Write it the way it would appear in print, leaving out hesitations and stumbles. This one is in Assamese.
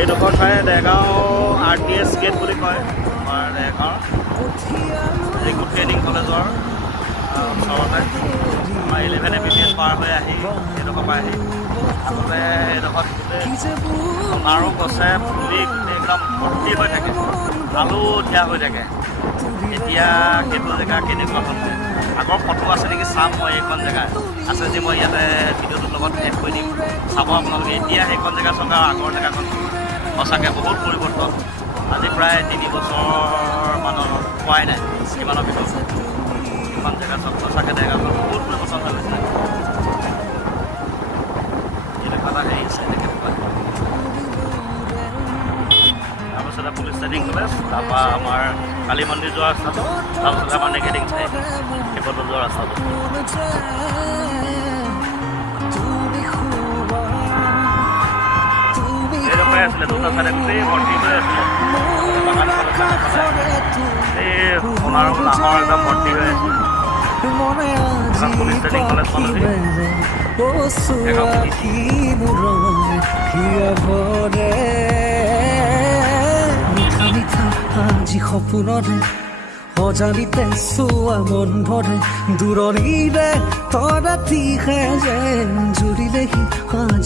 এইডোখৰ ঠাই দেৰগাঁও RTS গেট বুলি কয় আমাৰ দেৰগাঁৱৰ ৰিক্ৰুট ট্ৰেইনিং কলেজৰ ওচৰতে আমাৰ 11 APPS পাৰ হৈ আহি এইডোখৰ পাই আহি আগতে এইডোখৰত গোটেই সোণাৰু গছে পুলি একদম ভৰ্তি হৈ থাকে, হালধীয়া হৈ থাকে। এতিয়া সেইটো জেগা কেনেকুৱা হৈছে, আগৰ ফটো আছে নেকি চাম মই। এইখন জেগা আছে যে মই ইয়াতে ভিডিঅ'টোৰ লগত এড কৰি দিম, চাব আপোনালোকে। এতিয়া সেইখন জেগা চাওক আৰু আগৰ জেগাখন সঁচাকৈ বহুত পৰিৱৰ্তন। আজি প্ৰায় 3 বছৰমানৰ পোৱাই নাই কিমানৰ ভিতৰত সেইখন জেগা চাওক, সঁচাকৈ জেগাখন বহুত পৰিৱৰ্তন হৈ গৈছে। এনেকুৱা এটা হেৰি আছে কেনেকুৱা। তাৰপিছতে পুলিচ ট্ৰেইনিং কলেজ, তাৰপৰা আমাৰ কালী মন্দিৰ যোৱা ৰাস্তাটো, তাৰপিছতে আমাৰ নেগেটিং চাইড সেইপথত যোৱা ৰাস্তাটো। এইডোখৰে আছিলে দুটা চাইডে গোটেই ভৰ্তি হৈ আছিলে বাগান এই সোণাৰু নাহৰ একদম ভৰ্তি হৈ আছিলে। পুলিচ ট্ৰেইনিং কলেজ পালোহি। আজি সপোনৰে অজানিতে চোৱা বন্ধৰে দূৰণিৰে তৰাতিহে যেন জুৰিলেহি আজি